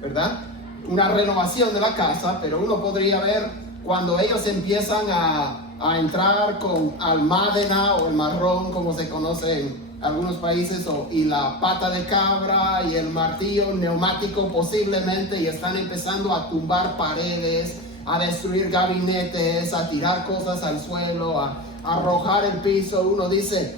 ¿verdad? Una renovación de la casa, pero uno podría ver cuando ellos empiezan a entrar con almádena o el marrón, como se conoce en algunos países, y la pata de cabra y el martillo neumático posiblemente, y están empezando a tumbar paredes, a destruir gabinetes, a tirar cosas al suelo, a arrojar el piso. Uno dice,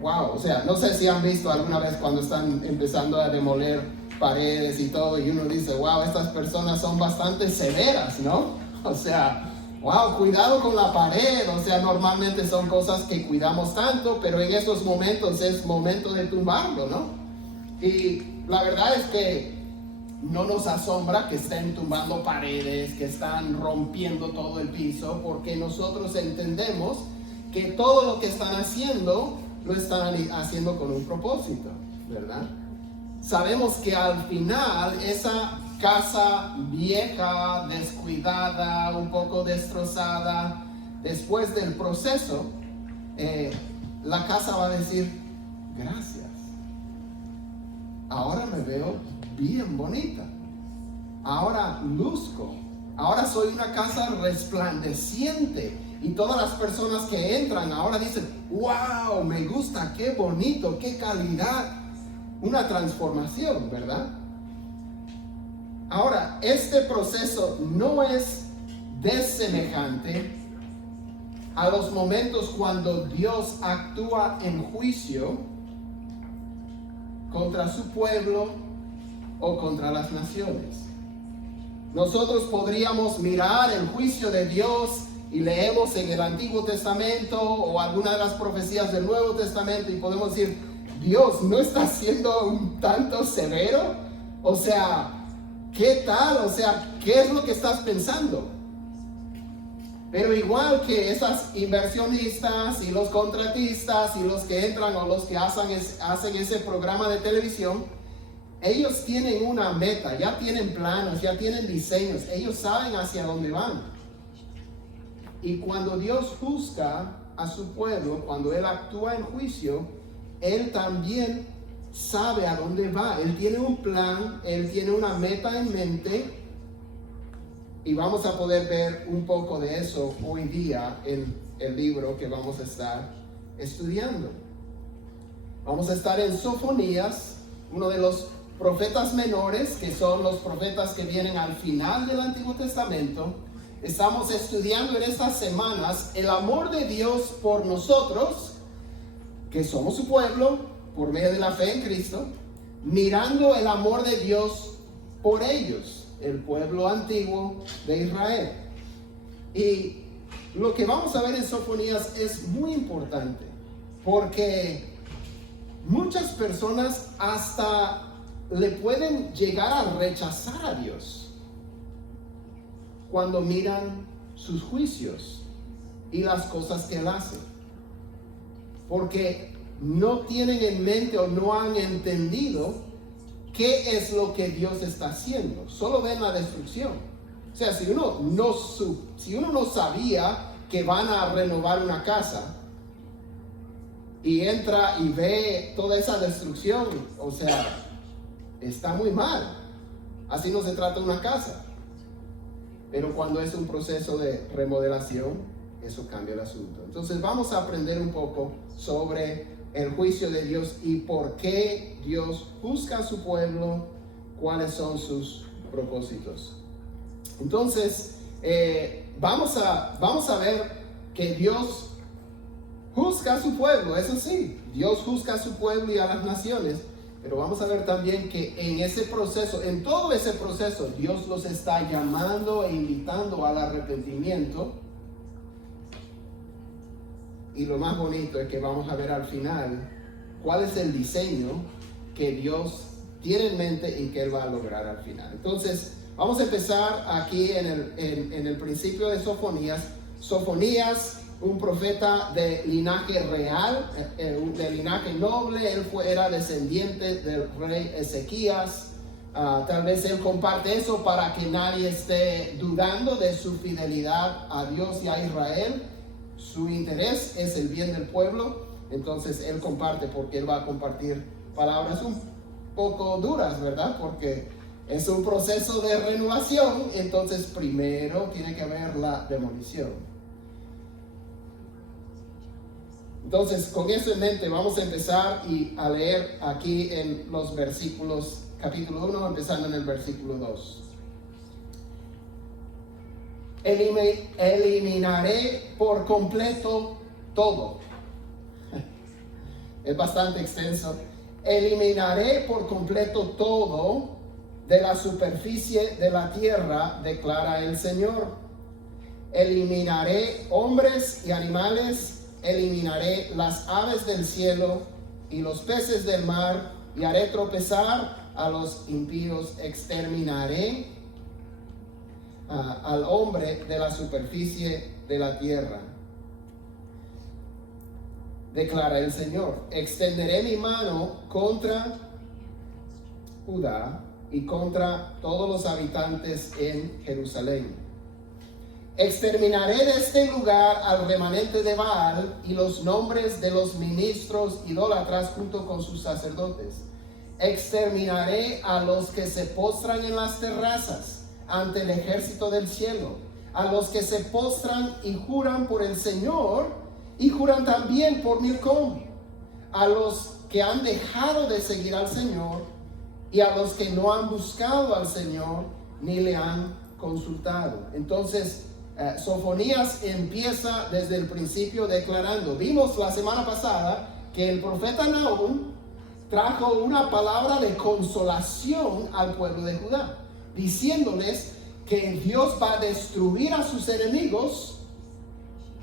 wow, o sea, no sé si han visto alguna vez cuando están empezando a demoler paredes y todo, y uno dice, wow, estas personas son bastante severas, ¿no? O sea, wow, cuidado con la pared. O sea, normalmente son cosas que cuidamos tanto, pero en estos momentos es momento de tumbarlo, ¿no? Y la verdad es que no nos asombra que estén tumbando paredes, que están rompiendo todo el piso, porque nosotros entendemos que todo lo que están haciendo, lo están haciendo con un propósito, ¿verdad? Sabemos que al final esa casa vieja, descuidada, un poco destrozada, después del proceso, la casa va a decir, gracias, ahora me veo bien bonita, ahora luzco, ahora soy una casa resplandeciente, y todas las personas que entran ahora dicen, wow, me gusta, qué bonito, qué calidad. Una transformación, ¿verdad? Ahora, este proceso no es desemejante a los momentos cuando Dios actúa en juicio contra su pueblo o contra las naciones. Nosotros podríamos mirar el juicio de Dios y leemos en el Antiguo Testamento o alguna de las profecías del Nuevo Testamento y podemos decir, Dios no está siendo un tanto severo. O sea, ¿qué tal? O sea, ¿qué es lo que estás pensando? Pero igual que esas inversionistas y los contratistas y los que entran o los que hacen ese programa de televisión, ellos tienen una meta, ya tienen planos, ya tienen diseños, ellos saben hacia dónde van. Y cuando Dios juzga a su pueblo, cuando Él actúa en juicio, Él también sabe a dónde va. Él tiene un plan, Él tiene una meta en mente, y vamos a poder ver un poco de eso hoy día en el libro que vamos a estar estudiando. Vamos a estar en Sofonías, uno de los profetas menores, que son los profetas que vienen al final del Antiguo Testamento. Estamos estudiando en estas semanas el amor de Dios por nosotros, que somos su pueblo, por medio de la fe en Cristo, mirando el amor de Dios por ellos, el pueblo antiguo de Israel. Y lo que vamos a ver en Sofonías es muy importante, porque muchas personas hasta le pueden llegar a rechazar a Dios cuando miran sus juicios y las cosas que Él hace, porque no tienen en mente o no han entendido qué es lo que Dios está haciendo. Solo ven la destrucción. O sea, si uno no sabía que van a renovar una casa y entra y ve toda esa destrucción, o sea, está muy mal. Así no se trata una casa. Pero cuando es un proceso de remodelación, eso cambia el asunto. Entonces vamos a aprender un poco sobre el juicio de Dios y por qué Dios juzga a su pueblo, cuáles son sus propósitos. Entonces, vamos a ver que Dios juzga a su pueblo, eso sí, Dios juzga a su pueblo y a las naciones, pero vamos a ver también que en ese proceso, en todo ese proceso, Dios los está llamando e invitando al arrepentimiento. Y lo más bonito es que vamos a ver al final cuál es el diseño que Dios tiene en mente y que Él va a lograr al final. Entonces, vamos a empezar aquí en el principio de Sofonías. Sofonías, un profeta de linaje real, de linaje noble. Él era descendiente del rey Ezequías. Tal vez él comparte eso para que nadie esté dudando de su fidelidad a Dios y a Israel. Su interés es el bien del pueblo. Entonces él comparte, porque él va a compartir palabras un poco duras, ¿verdad? Porque es un proceso de renovación, entonces primero tiene que haber la demolición. Entonces, con eso en mente, vamos a empezar a leer aquí en los versículos, capítulo 1, empezando en el versículo 2. Eliminaré por completo todo. Es bastante extenso. Eliminaré por completo todo de la superficie de la tierra, declara el Señor. Eliminaré hombres y animales, eliminaré las aves del cielo y los peces del mar, y haré tropezar a los impíos. Exterminaré al hombre de la superficie de la tierra, declara el Señor. Extenderé mi mano contra Judá y contra todos los habitantes en Jerusalén. Exterminaré de este lugar al remanente de Baal y los nombres de los ministros idólatras junto con sus sacerdotes. Exterminaré a los que se postran en las terrazas ante el ejército del cielo, a los que se postran y juran por el Señor y juran también por Milcom, a los que han dejado de seguir al Señor y a los que no han buscado al Señor ni le han consultado. Entonces, Sofonías empieza desde el principio declarando. Vimos la semana pasada que el profeta Nahum trajo una palabra de consolación al pueblo de Judá, diciéndoles que Dios va a destruir a sus enemigos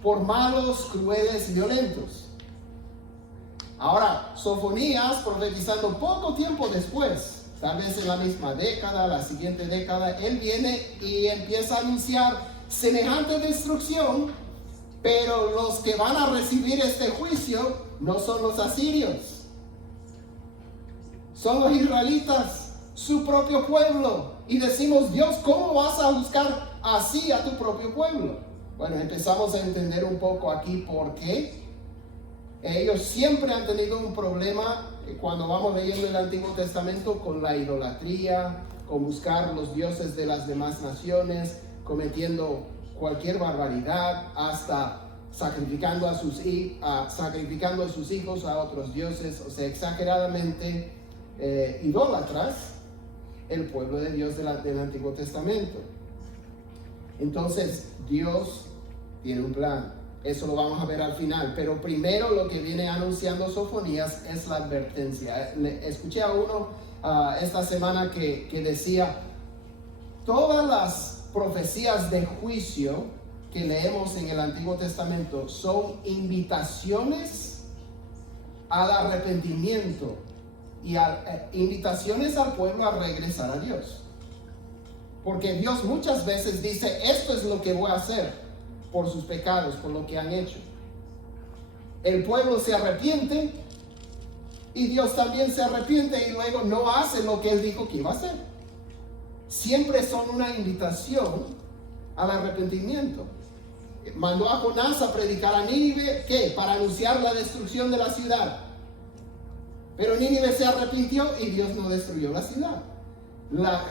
por malos, crueles y violentos. Ahora, Sofonías, profetizando poco tiempo después, tal vez en la misma década, la siguiente década, él viene y empieza a anunciar semejante destrucción, pero los que van a recibir este juicio no son los asirios, son los israelitas, su propio pueblo. Y decimos, Dios, ¿cómo vas a buscar así a tu propio pueblo? Bueno, empezamos a entender un poco aquí por qué. Ellos siempre han tenido un problema cuando vamos leyendo el Antiguo Testamento con la idolatría, con buscar los dioses de las demás naciones, cometiendo cualquier barbaridad, hasta sacrificando a sus hijos a otros dioses, o sea, exageradamente idólatras, el pueblo de Dios del Antiguo Testamento. Entonces, Dios tiene un plan. Eso lo vamos a ver al final. Pero primero lo que viene anunciando Sofonías es la advertencia. Escuché a uno esta semana que decía, todas las profecías de juicio que leemos en el Antiguo Testamento son invitaciones al arrepentimiento y invitaciones al pueblo a regresar a Dios. Porque Dios muchas veces dice, esto es lo que voy a hacer por sus pecados, por lo que han hecho. El pueblo se arrepiente y Dios también se arrepiente y luego no hace lo que Él dijo que iba a hacer. Siempre son una invitación al arrepentimiento. Mandó a Jonás a predicar a Nínive, ¿qué? Para anunciar la destrucción de la ciudad. Pero Nínive se arrepintió y Dios no destruyó la ciudad.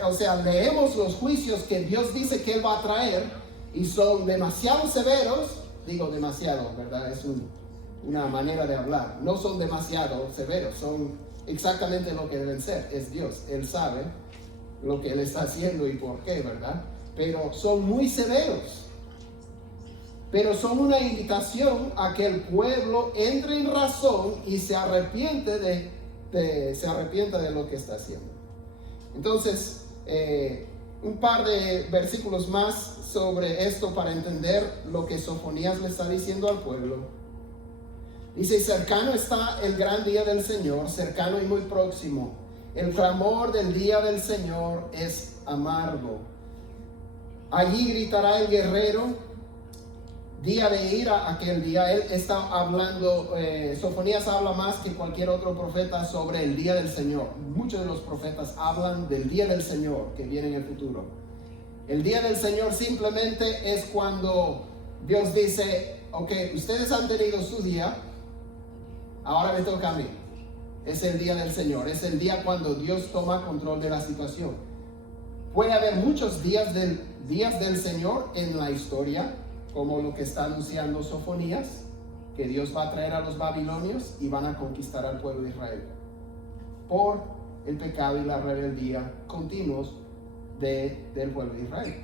O sea, leemos los juicios que Dios dice que Él va a traer y son demasiado severos. Digo demasiado, ¿verdad? Es una manera de hablar. No son demasiado severos, son exactamente lo que deben ser. Es Dios, Él sabe lo que Él está haciendo y por qué, ¿verdad? Pero son muy severos. Pero son una invitación a que el pueblo entre en razón y se arrepienta de lo que está haciendo. Entonces, un par de versículos más sobre esto para entender lo que Sofonías le está diciendo al pueblo. Dice, cercano está el gran día del Señor, cercano y muy próximo. El clamor del día del Señor es amargo. Allí gritará el guerrero, día de ira aquel día. Él está hablando, Sofonías habla más que cualquier otro profeta sobre el día del Señor. Muchos de los profetas hablan del día del Señor que viene en el futuro. El día del Señor simplemente es cuando Dios dice, ok, ustedes han tenido su día, ahora me toca a mí. Es el día del Señor, es el día cuando Dios toma control de la situación. Puede haber muchos días del Señor en la historia, como lo que está anunciando Sofonías, que Dios va a traer a los babilonios y van a conquistar al pueblo de Israel por el pecado y la rebeldía continuos del pueblo de Israel.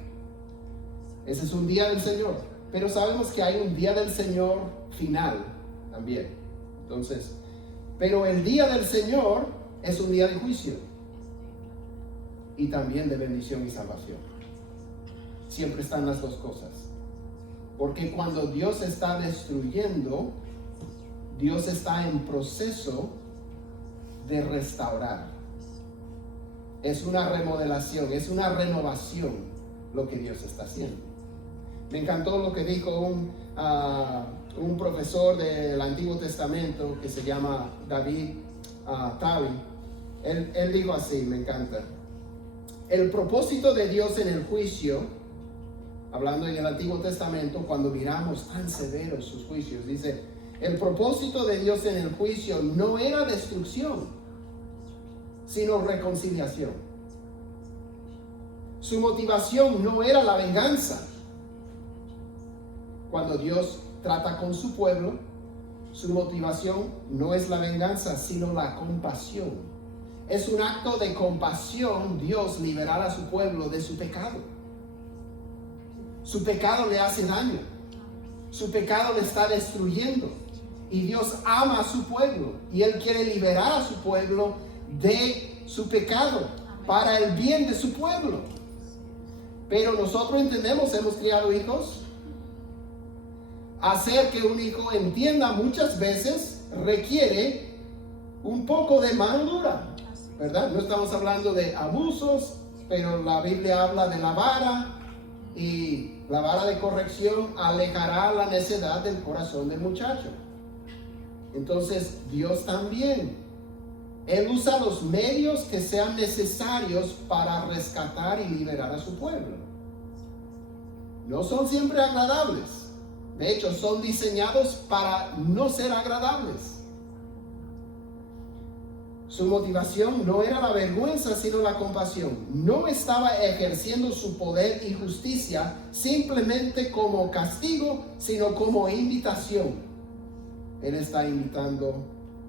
Ese es un día del Señor, pero sabemos que hay un día del Señor final también. Entonces, pero el día del Señor es un día de juicio y también de bendición y salvación. Siempre están las dos cosas. Porque cuando Dios está destruyendo, Dios está en proceso de restaurar. Es una remodelación, es una renovación lo que Dios está haciendo. Me encantó lo que dijo un profesor del Antiguo Testamento que se llama David Tavi. Él dijo así, me encanta. El propósito de Dios en el juicio, hablando en el Antiguo Testamento, cuando miramos tan severos sus juicios, dice, el propósito de Dios en el juicio no era destrucción, sino reconciliación. Su motivación no era la venganza. Cuando Dios trata con su pueblo, su motivación no es la venganza, sino la compasión. Es un acto de compasión Dios liberar a su pueblo de su pecado. Su pecado le hace daño. Su pecado le está destruyendo. Y Dios ama a su pueblo. Y Él quiere liberar a su pueblo de su pecado para el bien de su pueblo. Pero nosotros entendemos, hemos criado hijos. Hacer que un hijo entienda muchas veces requiere un poco de mano dura, ¿verdad? No estamos hablando de abusos, pero la Biblia habla de la vara, y la vara de corrección alejará la necedad del corazón del muchacho. Entonces Dios también, Él usa los medios que sean necesarios para rescatar y liberar a su pueblo. No son siempre agradables. De hecho, son diseñados para no ser agradables. Su motivación no era la vergüenza, sino la compasión. No estaba ejerciendo su poder y justicia simplemente como castigo, sino como invitación. Él está invitando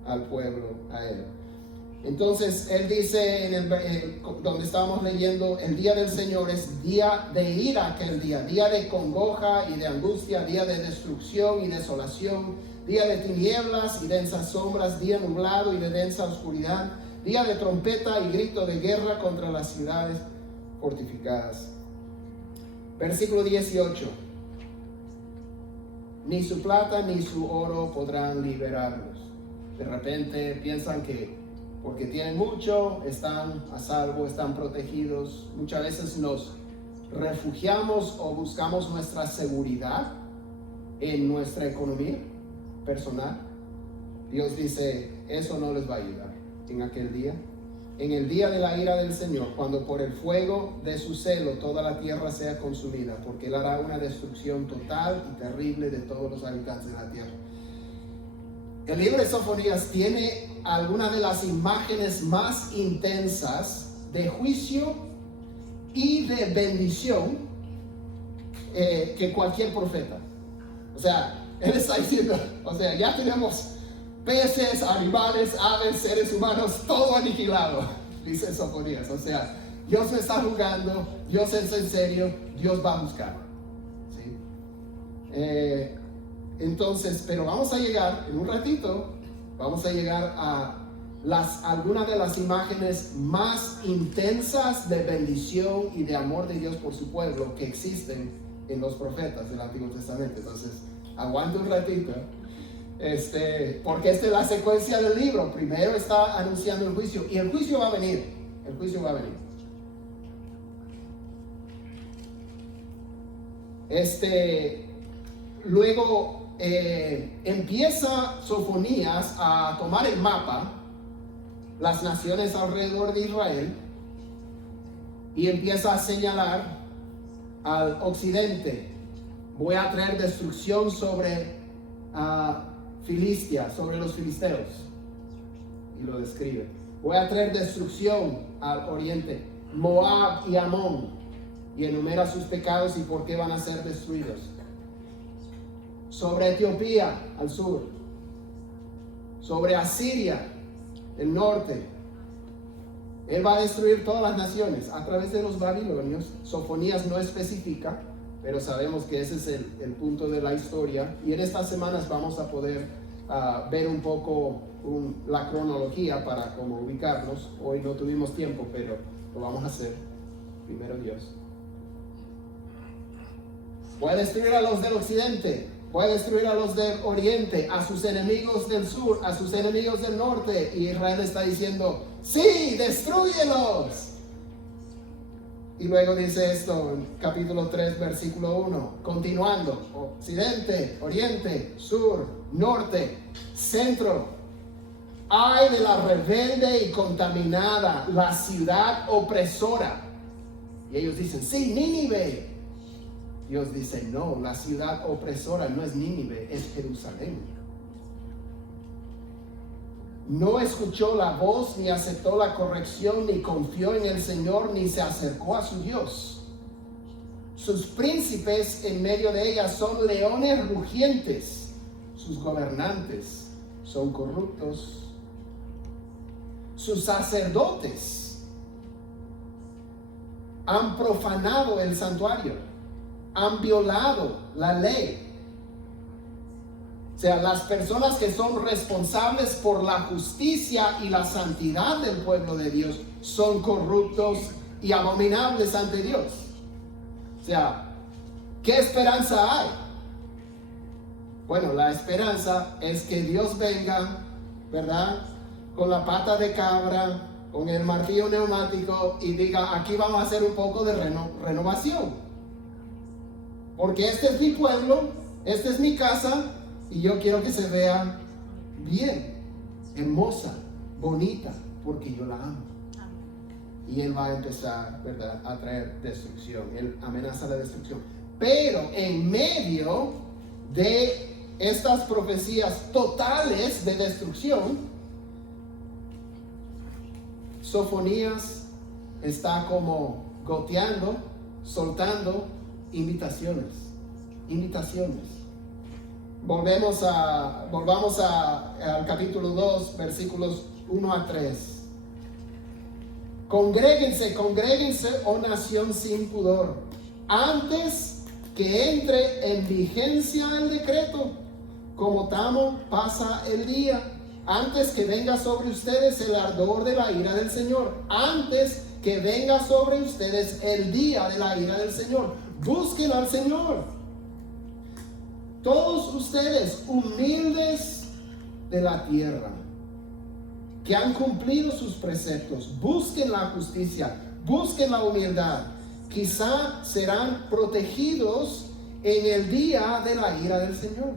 al pueblo a Él. Entonces, Él dice, donde estábamos leyendo, el día del Señor es día de ira aquel día de congoja y de angustia, día de destrucción y desolación, día de tinieblas y densas sombras, día nublado y de densa oscuridad, día de trompeta y grito de guerra contra las ciudades fortificadas. Versículo 18. Ni su plata ni su oro podrán liberarlos. De repente piensan que porque tienen mucho, están a salvo, están protegidos. Muchas veces nos refugiamos o buscamos nuestra seguridad en nuestra economía personal. Dios dice, eso no les va a ayudar en aquel día. En el día de la ira del Señor, cuando por el fuego de su celo toda la tierra sea consumida, porque Él hará una destrucción total y terrible de todos los habitantes de la tierra. El libro de Sofonías tiene algunas de las imágenes más intensas de juicio y de bendición que cualquier profeta. O sea, él está diciendo, o sea, ya tenemos peces, animales, aves, seres humanos, todo aniquilado, dice Sofonías. O sea, Dios no está jugando, Dios es en serio, Dios va a buscar. ¿Sí? Entonces, pero vamos a llegar, en un ratito, vamos a llegar a algunas de las imágenes más intensas de bendición y de amor de Dios por su pueblo que existen en los profetas del Antiguo Testamento. Entonces, aguante un ratito, porque esta es la secuencia del libro. Primero está anunciando el juicio, y el juicio va a venir. El juicio va a venir. Luego empieza Sofonías a tomar el mapa, las naciones alrededor de Israel, y empieza a señalar al occidente. Voy a traer destrucción sobre Filistia, sobre los filisteos, y lo describe. Voy a traer destrucción al oriente, Moab y Amón, y enumera sus pecados y por qué van a ser destruidos. Sobre Etiopía al sur, sobre Asiria el norte. Él va a destruir todas las naciones a través de los babilonios. Sofonías no especifica, pero sabemos que ese es el punto de la historia. Y en estas semanas vamos a poder ver un poco la cronología para como ubicarnos. Hoy no tuvimos tiempo, pero lo vamos a hacer. Primero Dios. Voy a destruir a los del occidente. Voy a destruir a los del oriente, a sus enemigos del sur, a sus enemigos del norte. Y Israel está diciendo, sí, destrúyelos. Y luego dice esto en capítulo 3, versículo 1, continuando, occidente, oriente, sur, norte, centro. Ay de la rebelde y contaminada, la ciudad opresora. Y ellos dicen, sí, Nínive. Dios dice, no, la ciudad opresora no es Nínive, es Jerusalén. No escuchó la voz, ni aceptó la corrección, ni confió en el Señor, ni se acercó a su Dios. Sus príncipes en medio de ella son leones rugientes. Sus gobernantes son corruptos. Sus sacerdotes han profanado el santuario. Han violado la ley. O sea, las personas que son responsables por la justicia y la santidad del pueblo de Dios son corruptos y abominables ante Dios. O sea, ¿qué esperanza hay? Bueno, la esperanza es que Dios venga, ¿verdad? Con la pata de cabra, con el martillo neumático y diga, aquí vamos a hacer un poco de renovación. Porque este es mi pueblo, esta es mi casa y yo quiero que se vea bien, hermosa, bonita, porque yo la amo. Y Él va a empezar, ¿verdad?, a traer destrucción. Él amenaza la destrucción. Pero en medio de estas profecías totales de destrucción, Sofonías está como goteando, soltando invitaciones. Volvamos al capítulo 2, versículos 1 a 3. Congréguense, oh nación sin pudor, antes que entre en vigencia el decreto, como tamo pasa el día, antes que venga sobre ustedes el ardor de la ira del Señor, antes que venga sobre ustedes el día de la ira del Señor. Busquen al Señor. Todos ustedes humildes de la tierra, que han cumplido sus preceptos, busquen la justicia, busquen la humildad. Quizá serán protegidos en el día de la ira del Señor.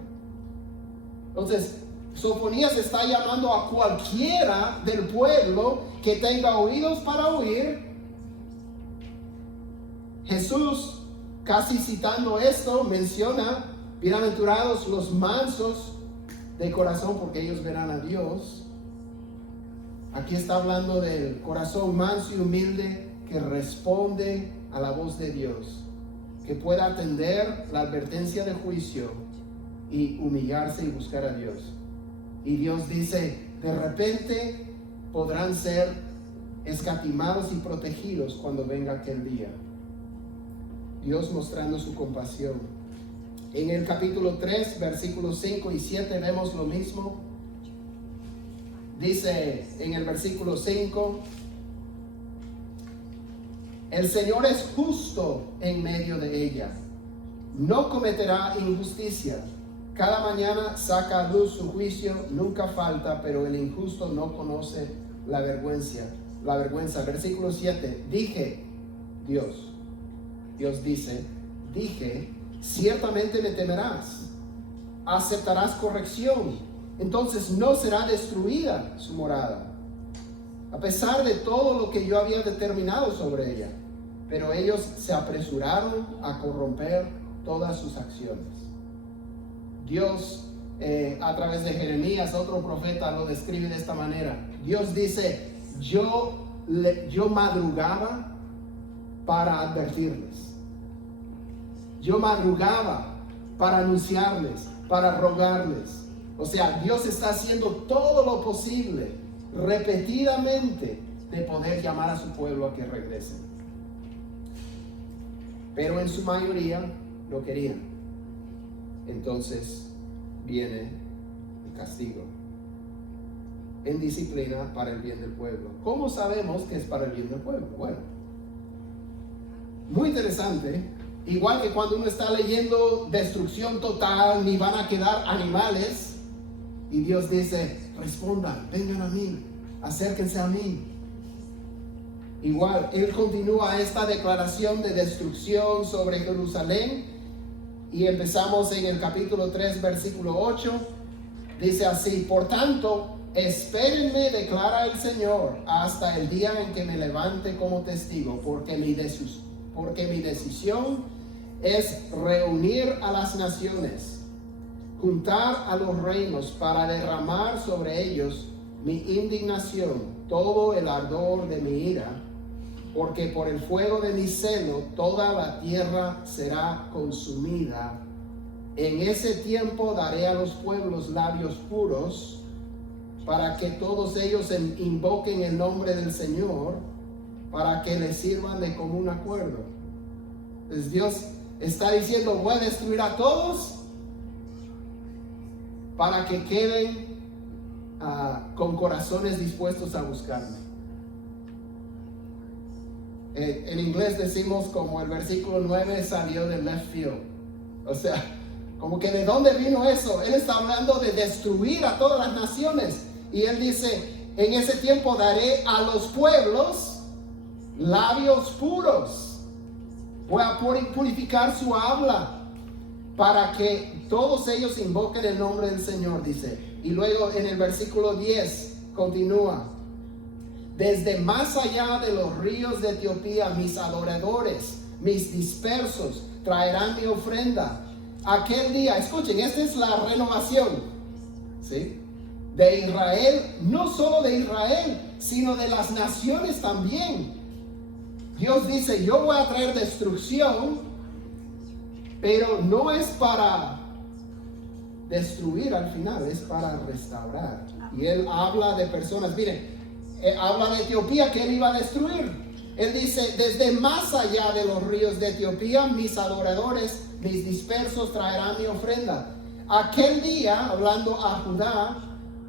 Entonces, Sofonías está llamando a cualquiera del pueblo que tenga oídos para oír. Jesús, casi citando esto, menciona, bienaventurados los mansos de corazón, porque ellos verán a Dios. Aquí está hablando del corazón manso y humilde que responde a la voz de Dios, que pueda atender la advertencia de juicio y humillarse y buscar a Dios. Y Dios dice, de repente podrán ser escatimados y protegidos cuando venga aquel día. Dios mostrando su compasión. En el capítulo 3, versículos 5 y 7 vemos lo mismo. Dice en el versículo 5, el Señor es justo en medio de ella, no cometerá injusticia. Cada mañana saca a luz su juicio, nunca falta, pero el injusto no conoce la vergüenza. Versículo 7, dije, Dios dice, ciertamente me temerás, aceptarás corrección, entonces no será destruida su morada, a pesar de todo lo que yo había determinado sobre ella. Pero ellos se apresuraron a corromper todas sus acciones. Dios, a través de Jeremías, otro profeta, lo describe de esta manera. Dios dice, yo madrugaba para advertirles. Yo madrugaba para anunciarles, para rogarles. O sea, Dios está haciendo todo lo posible, repetidamente, de poder llamar a su pueblo a que regresen. Pero en su mayoría no querían. Entonces viene el castigo en disciplina para el bien del pueblo. ¿Cómo sabemos que es para el bien del pueblo? Bueno, muy interesante. Igual que cuando uno está leyendo destrucción total, ni van a quedar animales, y Dios dice, respondan, vengan a mí, acérquense a mí. Igual, Él continúa esta declaración de destrucción sobre Jerusalén, y empezamos en el capítulo 3, versículo 8, dice así: por tanto, espérenme, declara el Señor, hasta el día en que me levante como testigo, porque mi decisión es reunir a las naciones, juntar a los reinos para derramar sobre ellos mi indignación, todo el ardor de mi ira, porque por el fuego de mi celo toda la tierra será consumida. En ese tiempo daré a los pueblos labios puros, para que todos ellos invoquen el nombre del Señor, para que les sirvan de común acuerdo. Pues Dios está diciendo, voy a destruir a todos para que queden con corazones dispuestos a buscarme. En inglés decimos como el versículo 9 salió del left field. O sea, como que ¿de dónde vino eso? Él está hablando de destruir a todas las naciones. Y él dice, en ese tiempo daré a los pueblos labios puros. Voy a purificar su habla para que todos ellos invoquen el nombre del Señor, dice. Y luego en el versículo 10 continúa: desde más allá de los ríos de Etiopía, mis adoradores, mis dispersos, traerán mi ofrenda. Aquel día, escuchen, esta es la renovación, ¿sí?, de Israel, no solo de Israel, sino de las naciones también. Dios dice, yo voy a traer destrucción, pero no es para destruir al final, es para restaurar. Y él habla de personas, miren, habla de Etiopía que él iba a destruir. Él dice, desde más allá de los ríos de Etiopía, mis adoradores, mis dispersos traerán mi ofrenda. Aquel día, hablando a Judá,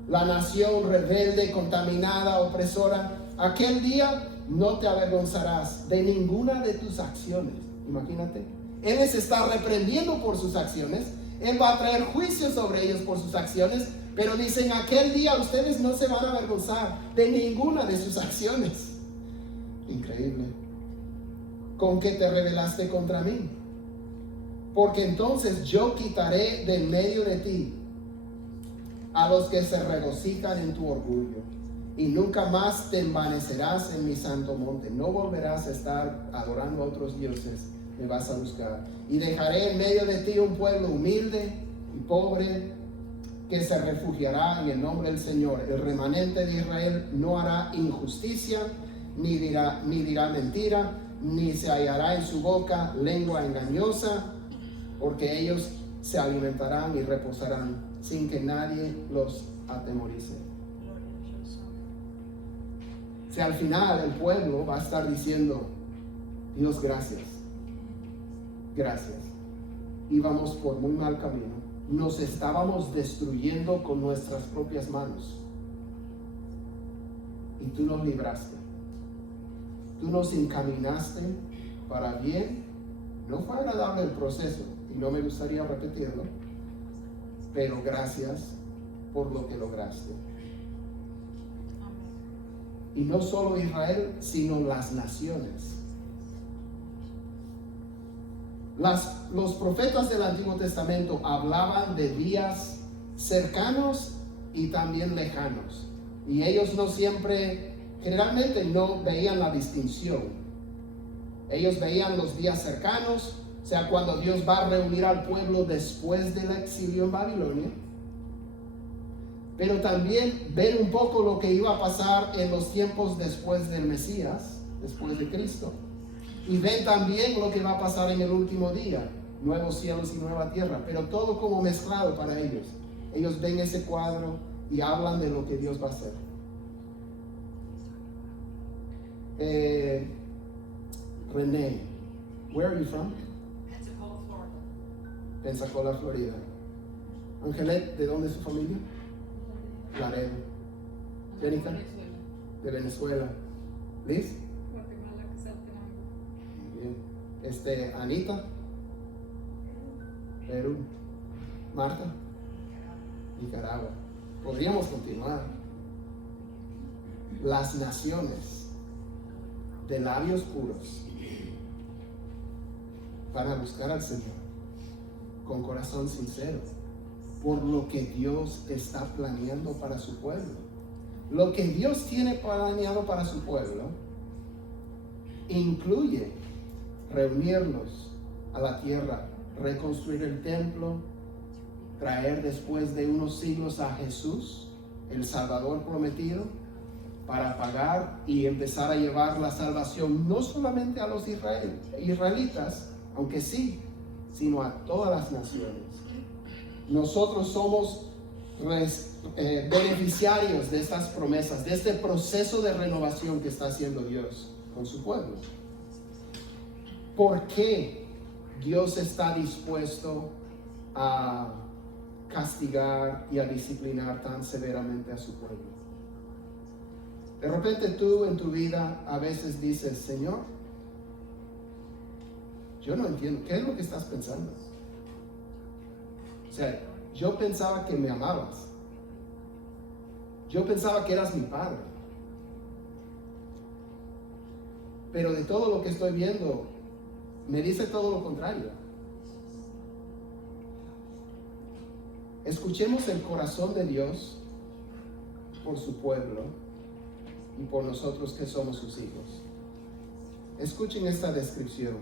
la nación rebelde, contaminada, opresora, aquel día no te avergonzarás de ninguna de tus acciones. Imagínate, Él les está reprendiendo por sus acciones. Él va a traer juicio sobre ellos por sus acciones, pero dicen, aquel día ustedes no se van a avergonzar de ninguna de sus acciones. Increíble. ¿Con qué te rebelaste contra mí? Porque entonces yo quitaré de en medio de ti a los que se regocijan en tu orgullo, y nunca más te envanecerás en mi santo monte. No volverás a estar adorando a otros dioses, me vas a buscar. Y dejaré en medio de ti un pueblo humilde y pobre, que se refugiará en el nombre del Señor. El remanente de Israel no hará injusticia, ni dirá mentira, ni se hallará en su boca lengua engañosa, porque ellos se alimentarán y reposarán sin que nadie los atemorice. Si al final el pueblo va a estar diciendo, Dios, gracias, gracias, íbamos por muy mal camino, nos estábamos destruyendo con nuestras propias manos, y tú nos libraste, tú nos encaminaste para bien. No fue agradable el proceso, y no me gustaría repetirlo, pero gracias por lo que lograste. Y no solo Israel, sino las naciones. Los profetas del Antiguo Testamento hablaban de días cercanos y también lejanos. Y ellos no siempre, generalmente no veían la distinción. Ellos veían los días cercanos, o sea, cuando Dios va a reunir al pueblo después del exilio en Babilonia. Pero también ven un poco lo que iba a pasar en los tiempos después del Mesías, después de Cristo. y ven también lo que va a pasar en el último día, nuevos cielos y nueva tierra, pero todo como mezclado para ellos. Ellos ven ese cuadro y hablan de lo que Dios va a hacer. René, where are you from? Pensacola, Florida. Pensacola, Florida. Angelet, ¿de dónde es su familia? Laredo. Jenica, de Venezuela. Liz, Guatemala, bien. Anita, Perú. Marta, Nicaragua. Podríamos continuar. Las naciones de labios puros van a buscar al Señor con corazón sincero por lo que Dios está planeando para su pueblo. Lo que Dios tiene planeado para su pueblo incluye reunirlos a la tierra, reconstruir el templo, traer después de unos siglos a Jesús, el Salvador prometido, para pagar y empezar a llevar la salvación no solamente a los israelitas, aunque sí, sino a todas las naciones. Nosotros somos beneficiarios de estas promesas, de este proceso de renovación que está haciendo Dios con su pueblo. ¿Por qué Dios está dispuesto a castigar y a disciplinar tan severamente a su pueblo? De repente tú en tu vida a veces dices, Señor, yo no entiendo, ¿qué es lo que estás pensando? O sea, yo pensaba que me amabas. Yo pensaba que eras mi padre. Pero de todo lo que estoy viendo, me dice todo lo contrario. Escuchemos el corazón de Dios por su pueblo y por nosotros que somos sus hijos. Escuchen esta descripción.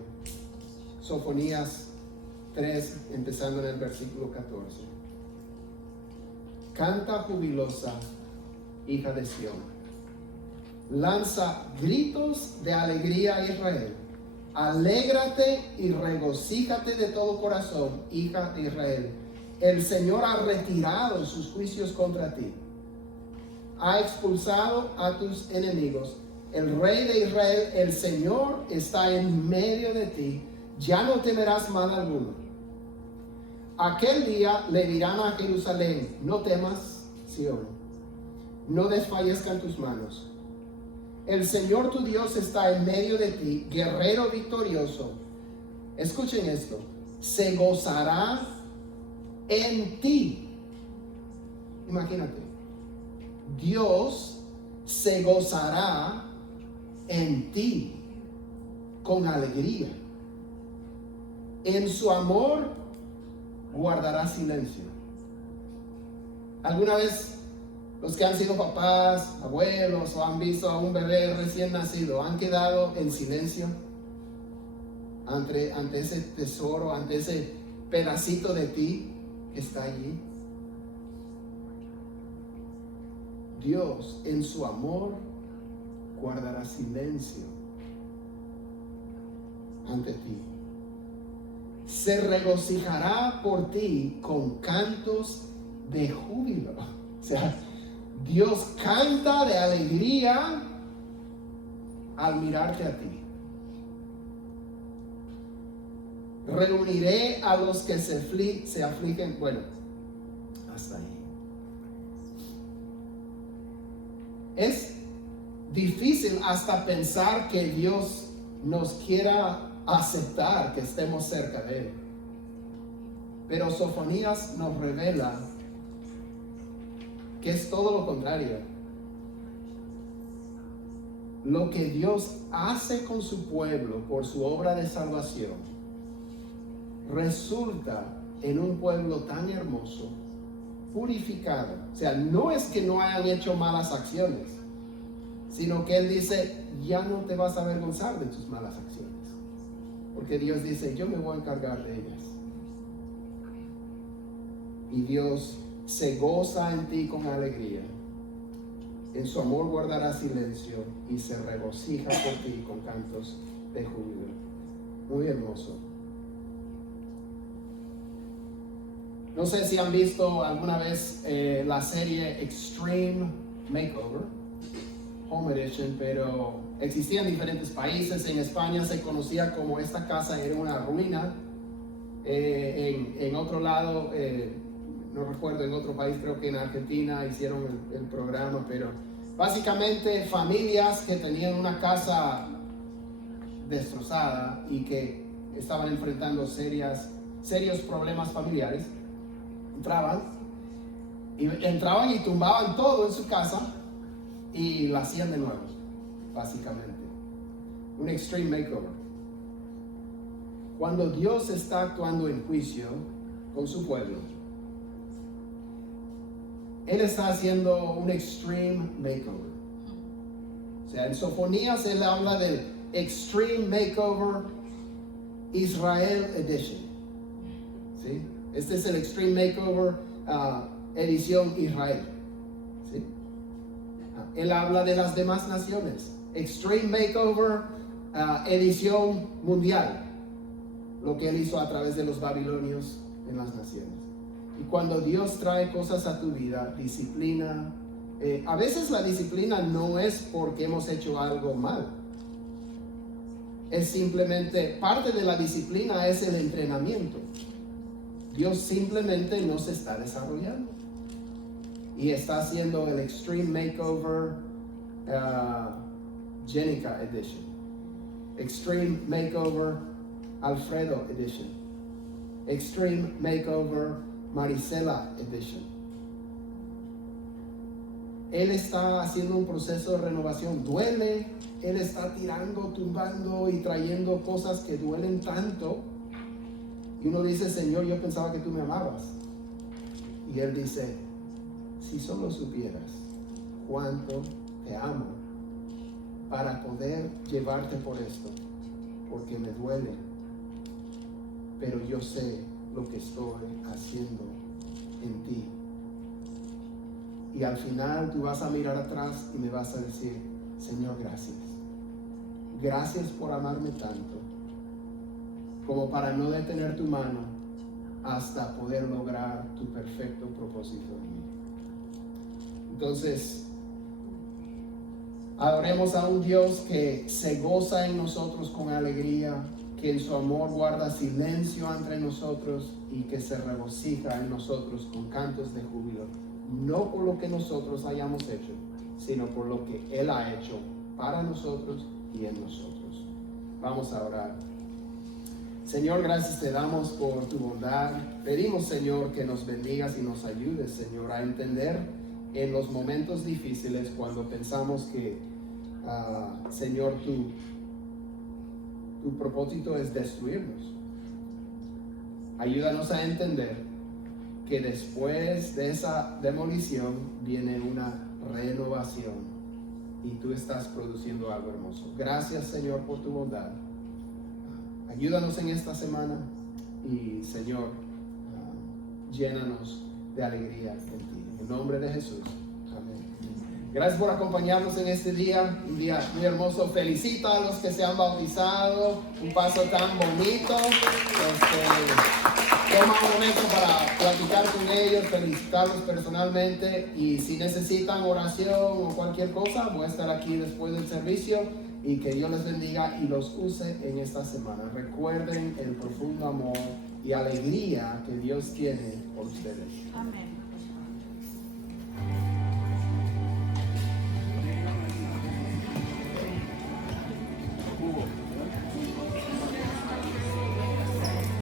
Sofonías 3, empezando en el versículo 14. Canta jubilosa, hija de Sión. Lanza gritos de alegría a Israel. Alégrate y regocíjate de todo corazón, hija de Israel. El Señor ha retirado sus juicios contra ti. Ha expulsado a tus enemigos. El Rey de Israel, el Señor, está en medio de ti. Ya no temerás mal alguno. Aquel día le dirán a Jerusalén, no temas, Sión, no desfallezcan tus manos. El Señor tu Dios está en medio de ti, guerrero victorioso. Escuchen esto, se gozará en ti. Imagínate, Dios se gozará en ti con alegría. En su amor guardará silencio. ¿Alguna vez los que han sido papás, abuelos o han visto a un bebé recién nacido han quedado en silencio ante ese tesoro, ante ese pedacito de ti que está allí? Dios en su amor guardará silencio ante ti. Se regocijará por ti con cantos de júbilo. O sea, Dios canta de alegría al mirarte a ti. Reuniré a los que se afligen. Bueno, hasta ahí. Es difícil hasta pensar que Dios nos quiera aceptar que estemos cerca de Él. Pero Sofonías nos revela que es todo lo contrario. Lo que Dios hace con su pueblo por su obra de salvación resulta en un pueblo tan hermoso, purificado. O sea, no es que no hayan hecho malas acciones, sino que Él dice, ya no te vas a avergonzar de tus malas acciones. Porque Dios dice, yo me voy a encargar de ellas. Y Dios se goza en ti con alegría. En su amor guardará silencio y se regocija por ti con cantos de júbilo. Muy hermoso. No sé si han visto alguna vez la serie Extreme Makeover, Home Edition, pero existía en diferentes países. En España se conocía como esta casa era una ruina. En otro lado, no recuerdo, en otro país, creo que en Argentina hicieron el programa, pero básicamente familias que tenían una casa destrozada y que estaban enfrentando serios problemas familiares, entraban y tumbaban todo en su casa y la hacían de nuevo, básicamente. Un extreme makeover. Cuando Dios está actuando en juicio con su pueblo, Él está haciendo un extreme makeover. O sea, en Sofonías Él habla del Extreme Makeover Israel Edition. ¿Sí? Este es el Extreme Makeover edición Israel. ¿Sí? Él habla de las demás naciones. Extreme Makeover edición mundial. Lo que Él hizo a través de los babilonios en las naciones. Y cuando Dios trae cosas a tu vida, disciplina, a veces la disciplina no es porque hemos hecho algo mal. Es simplemente, parte de la disciplina es el entrenamiento. Dios simplemente nos está desarrollando. Y está haciendo el Extreme Makeover Jenica Edition. Extreme Makeover Alfredo Edition. Extreme Makeover Marisela Edition. Él está haciendo un proceso de renovación. Duele. Él está tirando, tumbando y trayendo cosas que duelen tanto. Y uno dice, Señor, yo pensaba que tú me amabas. Y Él dice, si solo supieras cuánto te amo para poder llevarte por esto, porque me duele, pero yo sé lo que estoy haciendo en ti. Y al final tú vas a mirar atrás y me vas a decir, Señor, gracias. Gracias por amarme tanto, como para no detener tu mano hasta poder lograr tu perfecto propósito en mí. Entonces, adoremos a un Dios que se goza en nosotros con alegría, que en su amor guarda silencio entre nosotros y que se regocija en nosotros con cantos de júbilo, no por lo que nosotros hayamos hecho, sino por lo que Él ha hecho para nosotros y en nosotros. Vamos a orar. Señor, gracias te damos por tu bondad. Pedimos, Señor, que nos bendigas y nos ayudes, Señor, a entender en los momentos difíciles cuando pensamos que, Señor, tu propósito es destruirnos. Ayúdanos a entender que después de esa demolición viene una renovación y tú estás produciendo algo hermoso. Gracias, Señor, por tu bondad. Ayúdanos en esta semana y, Señor, llénanos de alegría en ti. En el nombre de Jesús. Amén. Gracias por acompañarnos en este día, un día muy hermoso. Felicito a los que se han bautizado, un paso tan bonito. Toma un momento para platicar con ellos, felicitarlos personalmente, y si necesitan oración o cualquier cosa, voy a estar aquí después del servicio, y que Dios les bendiga y los use en esta semana. Recuerden el profundo amor y alegría que Dios tiene por ustedes. Amén.